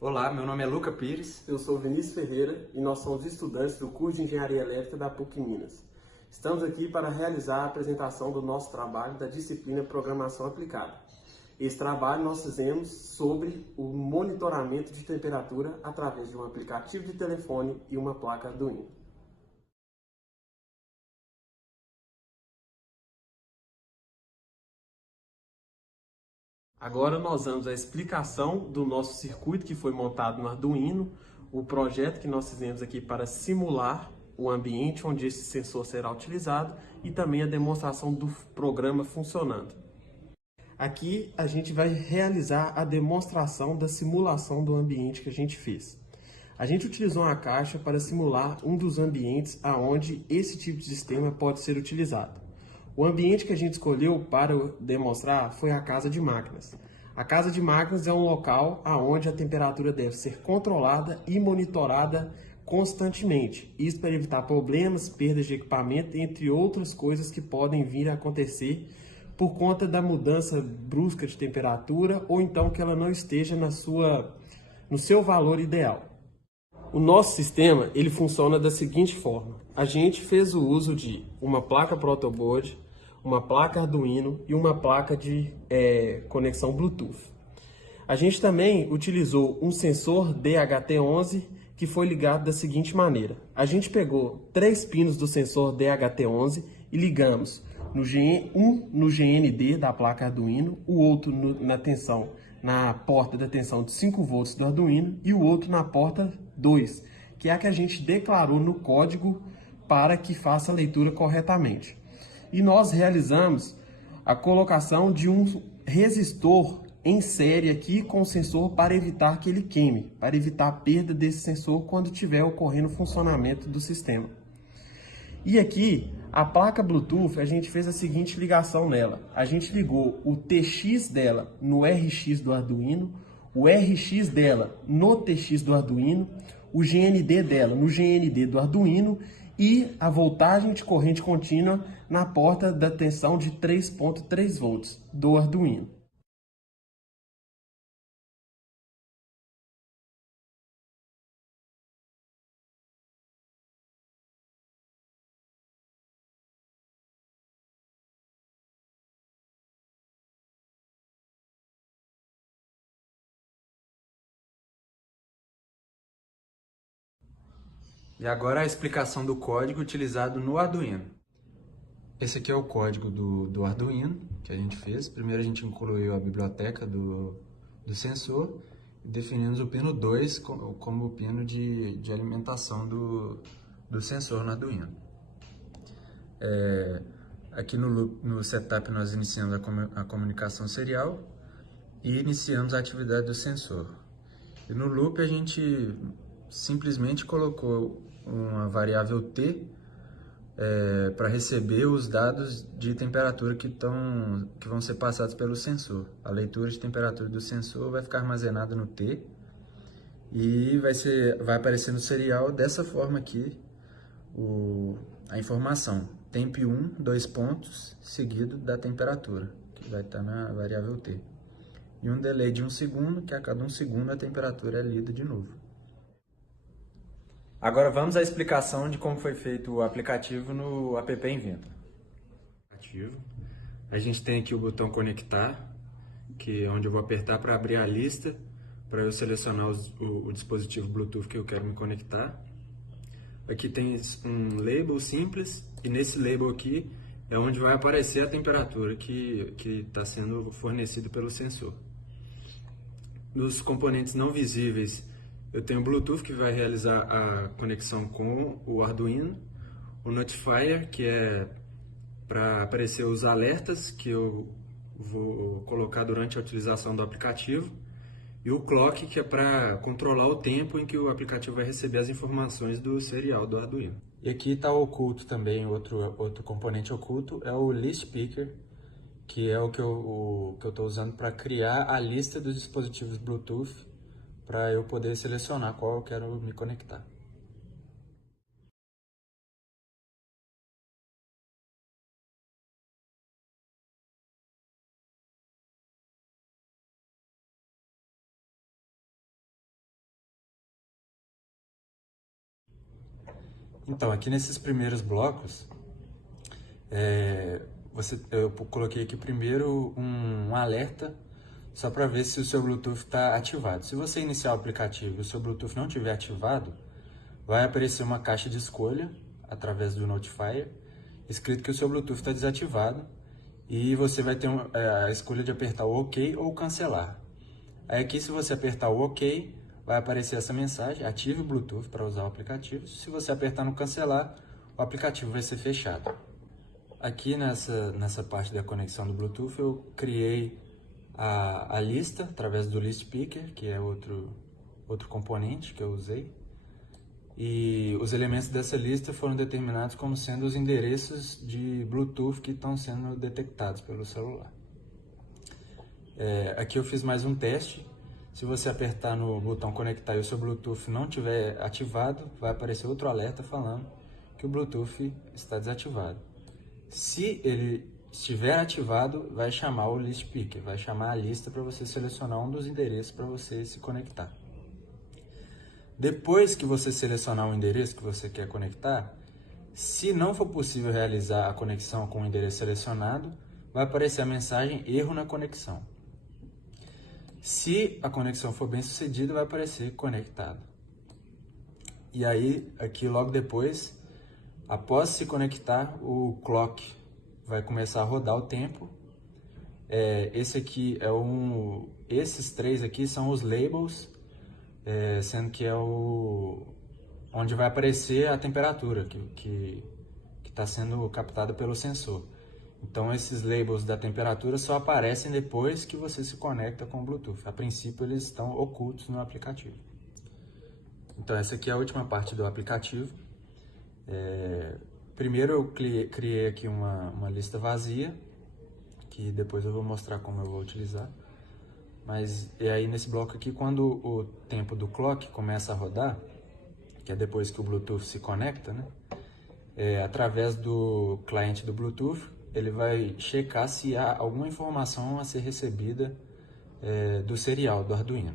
Olá, meu nome é Luca Pires. Eu sou Vinícius Ferreira e nós somos estudantes do curso de Engenharia Elétrica da PUC Minas. Estamos aqui para realizar a apresentação do nosso trabalho da disciplina Programação Aplicada. Esse trabalho nós fizemos sobre o monitoramento de temperatura através de um aplicativo de telefone e uma placa Arduino. Agora nós vamos à explicação do nosso circuito que foi montado no Arduino, o projeto que nós fizemos aqui para simular o ambiente onde esse sensor será utilizado e também a demonstração do programa funcionando. Aqui a gente vai realizar a demonstração da simulação do ambiente que a gente fez. A gente utilizou uma caixa para simular um dos ambientes aonde esse tipo de sistema pode ser utilizado. O ambiente que a gente escolheu para demonstrar foi a casa de máquinas. A casa de máquinas é um local onde a temperatura deve ser controlada e monitorada constantemente. Isso para evitar problemas, perdas de equipamento, entre outras coisas que podem vir a acontecer por conta da mudança brusca de temperatura ou então que ela não esteja no seu valor ideal. O nosso sistema ele funciona da seguinte forma: a gente fez o uso de uma placa protoboard, uma placa Arduino e uma placa de conexão Bluetooth. A gente também utilizou um sensor DHT11 que foi ligado da seguinte maneira: a gente pegou 3 pinos do sensor DHT11 e ligamos um no GND da placa Arduino, o outro na porta da tensão de 5 volts do Arduino e o outro na porta 2, que é a que a gente declarou no código para que faça a leitura corretamente. E nós realizamos a colocação de um resistor em série aqui com o sensor para evitar que ele queime, para evitar a perda desse sensor quando estiver ocorrendo o funcionamento do sistema. E aqui, a placa Bluetooth, a gente fez a seguinte ligação nela. A gente ligou o TX dela no RX do Arduino, o RX dela no TX do Arduino, o GND dela no GND do Arduino e a voltagem de corrente contínua na porta da tensão de 3.3 volts do Arduino. E agora a explicação do código utilizado no Arduino. Esse aqui é o código do Arduino que a gente fez. Primeiro a gente incluiu a biblioteca do sensor e definimos o pino 2 como o pino de alimentação do sensor no Arduino. Aqui no setup nós iniciamos a comunicação serial e iniciamos a atividade do sensor. E no loop a gente simplesmente colocou uma variável t para receber os dados de temperatura que vão ser passados pelo sensor. A leitura de temperatura do sensor vai ficar armazenada no t e vai aparecer no serial dessa forma aqui a informação. Temp 1, 2 pontos, seguido da temperatura, que vai estar na variável t. E um delay de 1 segundo, que a cada 1 segundo a temperatura é lida de novo. Agora vamos à explicação de como foi feito o aplicativo no app Inventor. A gente tem aqui o botão conectar, que é onde eu vou apertar para abrir a lista, para eu selecionar o dispositivo Bluetooth que eu quero me conectar. Aqui tem um label simples e nesse label aqui é onde vai aparecer a temperatura que está sendo fornecida pelo sensor. Nos componentes não visíveis, eu tenho o Bluetooth que vai realizar a conexão com o Arduino, o Notifier, que é para aparecer os alertas que eu vou colocar durante a utilização do aplicativo, e o Clock, que é para controlar o tempo em que o aplicativo vai receber as informações do serial do Arduino. E aqui está oculto também, outro componente oculto, é o List Picker, que é o que eu estou usando para criar a lista dos dispositivos Bluetooth para eu poder selecionar qual eu quero me conectar. Então, aqui nesses primeiros blocos, eu coloquei aqui primeiro um alerta só para ver se o seu Bluetooth está ativado. Se você iniciar o aplicativo e o seu Bluetooth não estiver ativado, vai aparecer uma caixa de escolha através do Notifier, escrito que o seu Bluetooth está desativado e você vai ter a escolha de apertar o OK ou cancelar. Aí aqui, se você apertar o OK, vai aparecer essa mensagem: ative o Bluetooth para usar o aplicativo. Se você apertar no cancelar, o aplicativo vai ser fechado. Aqui nessa parte da conexão do Bluetooth, eu criei a lista através do List Picker, que é outro componente que eu usei. E os elementos dessa lista foram determinados como sendo os endereços de Bluetooth que estão sendo detectados pelo celular. Aqui eu fiz mais um teste. Se você apertar no botão conectar e o seu Bluetooth não estiver ativado, vai aparecer outro alerta falando que o Bluetooth está desativado. Se ele estiver ativado, vai chamar o List Picker, vai chamar a lista para você selecionar um dos endereços para você se conectar. Depois que você selecionar o endereço que você quer conectar, se não for possível realizar a conexão com o endereço selecionado, vai aparecer a mensagem erro na conexão. Se a conexão for bem sucedida, vai aparecer conectado. E aí, aqui logo depois, após se conectar, o clock vai começar a rodar o tempo. Esses três aqui são os labels, sendo que é onde vai aparecer a temperatura que está sendo captada pelo sensor. Então, esses labels da temperatura só aparecem depois que você se conecta com o Bluetooth. A princípio, eles estão ocultos no aplicativo. Então, essa aqui é a última parte do aplicativo. Primeiro, eu criei aqui uma lista vazia, que depois eu vou mostrar como eu vou utilizar. Mas e aí, nesse bloco aqui, quando o tempo do clock começa a rodar, que é depois que o Bluetooth se conecta, né? Através do cliente do Bluetooth, ele vai checar se há alguma informação a ser recebida do serial do Arduino.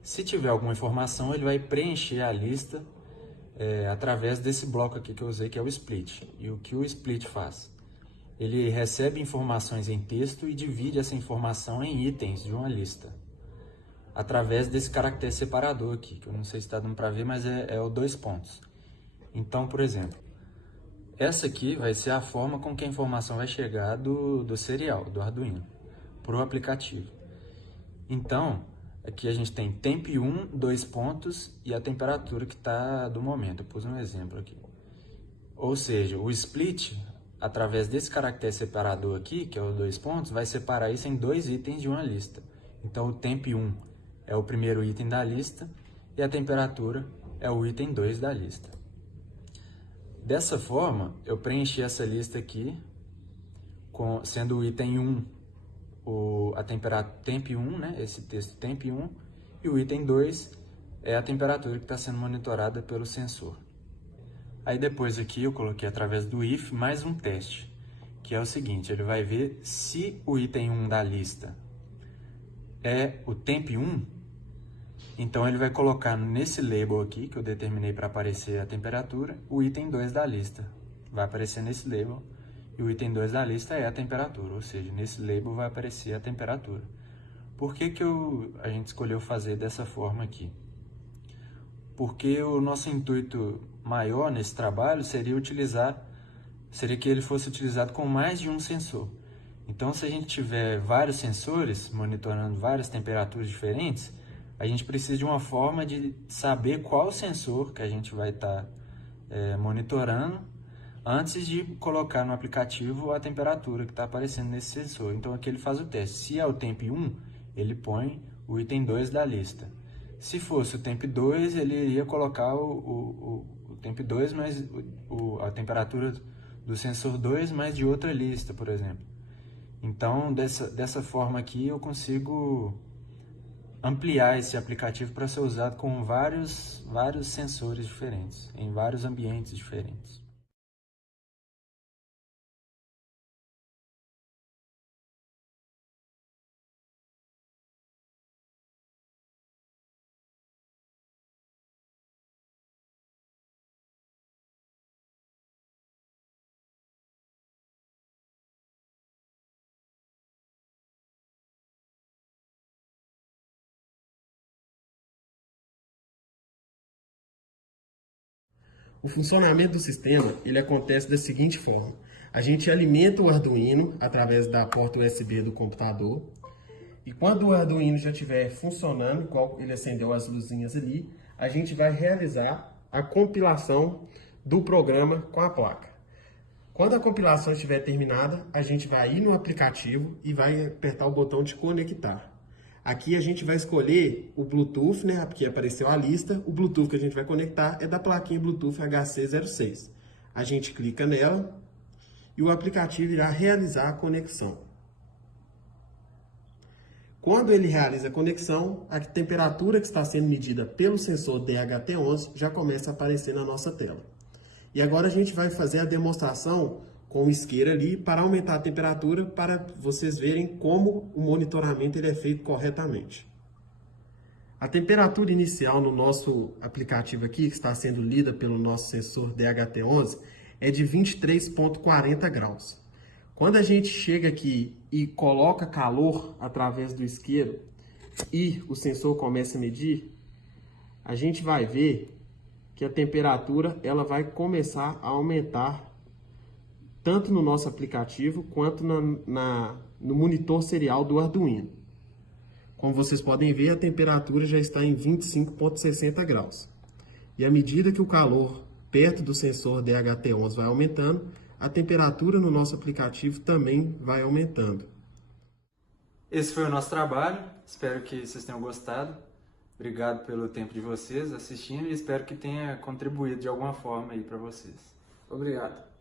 Se tiver alguma informação, ele vai preencher a lista através desse bloco aqui que eu usei, que é o split. E o que o split faz? Ele recebe informações em texto e divide essa informação em itens de uma lista, através desse caractere separador aqui, que eu não sei se está dando para ver, mas é o 2 pontos. Então, por exemplo, essa aqui vai ser a forma com que a informação vai chegar do serial, do Arduino, para o aplicativo. Então, aqui a gente tem temp1, 2 pontos e a temperatura que está do momento. Eu pus um exemplo aqui. Ou seja, o split, através desse caractere separador aqui, que é o 2 pontos, vai separar isso em 2 itens de uma lista. Então, o temp1 é o primeiro item da lista e a temperatura é o item 2 da lista. Dessa forma, eu preenchi essa lista aqui, sendo o item 1 a temperatura temp1, né, esse texto temp1, e o item 2 é a temperatura que está sendo monitorada pelo sensor. Aí depois aqui eu coloquei através do if mais um teste, que é o seguinte: ele vai ver se o item 1 da lista é o temp1, então ele vai colocar nesse label aqui, que eu determinei para aparecer a temperatura, o item 2 da lista. Vai aparecer nesse label, e o item 2 da lista é a temperatura, ou seja, nesse label vai aparecer a temperatura. Por que a gente escolheu fazer dessa forma aqui? Porque o nosso intuito maior nesse trabalho seria que ele fosse utilizado com mais de um sensor. Então, se a gente tiver vários sensores monitorando várias temperaturas diferentes, a gente precisa de uma forma de saber qual sensor que a gente vai estar monitorando antes de colocar no aplicativo a temperatura que está aparecendo nesse sensor. Então, aqui ele faz o teste. Se é o temp1, ele põe o item 2 da lista. Se fosse o temp2, ele iria colocar o temp2 mais a temperatura do sensor 2 mais de outra lista, por exemplo. Então, dessa forma aqui, eu consigo ampliar esse aplicativo para ser usado com vários sensores diferentes, em vários ambientes diferentes. O funcionamento do sistema ele acontece da seguinte forma. A gente alimenta o Arduino através da porta USB do computador. E quando o Arduino já estiver funcionando, igual ele acendeu as luzinhas ali, a gente vai realizar a compilação do programa com a placa. Quando a compilação estiver terminada, a gente vai ir no aplicativo e vai apertar o botão de conectar. Aqui a gente vai escolher o Bluetooth, né? Porque apareceu a lista. O Bluetooth que a gente vai conectar é da plaquinha Bluetooth HC06. A gente clica nela e o aplicativo irá realizar a conexão. Quando ele realiza a conexão, a temperatura que está sendo medida pelo sensor DHT11 já começa a aparecer na nossa tela. E agora a gente vai fazer a demonstração com o isqueiro ali para aumentar a temperatura para vocês verem como o monitoramento ele é feito corretamente. A temperatura inicial no nosso aplicativo aqui, que está sendo lida pelo nosso sensor DHT11, é de 23,40 graus. Quando a gente chega aqui e coloca calor através do isqueiro e o sensor começa a medir, a gente vai ver que a temperatura ela vai começar a aumentar tanto no nosso aplicativo quanto no monitor serial do Arduino. Como vocês podem ver, a temperatura já está em 25,60 graus. E à medida que o calor perto do sensor DHT11 vai aumentando, a temperatura no nosso aplicativo também vai aumentando. Esse foi o nosso trabalho, espero que vocês tenham gostado. Obrigado pelo tempo de vocês assistindo e espero que tenha contribuído de alguma forma aí para vocês. Obrigado.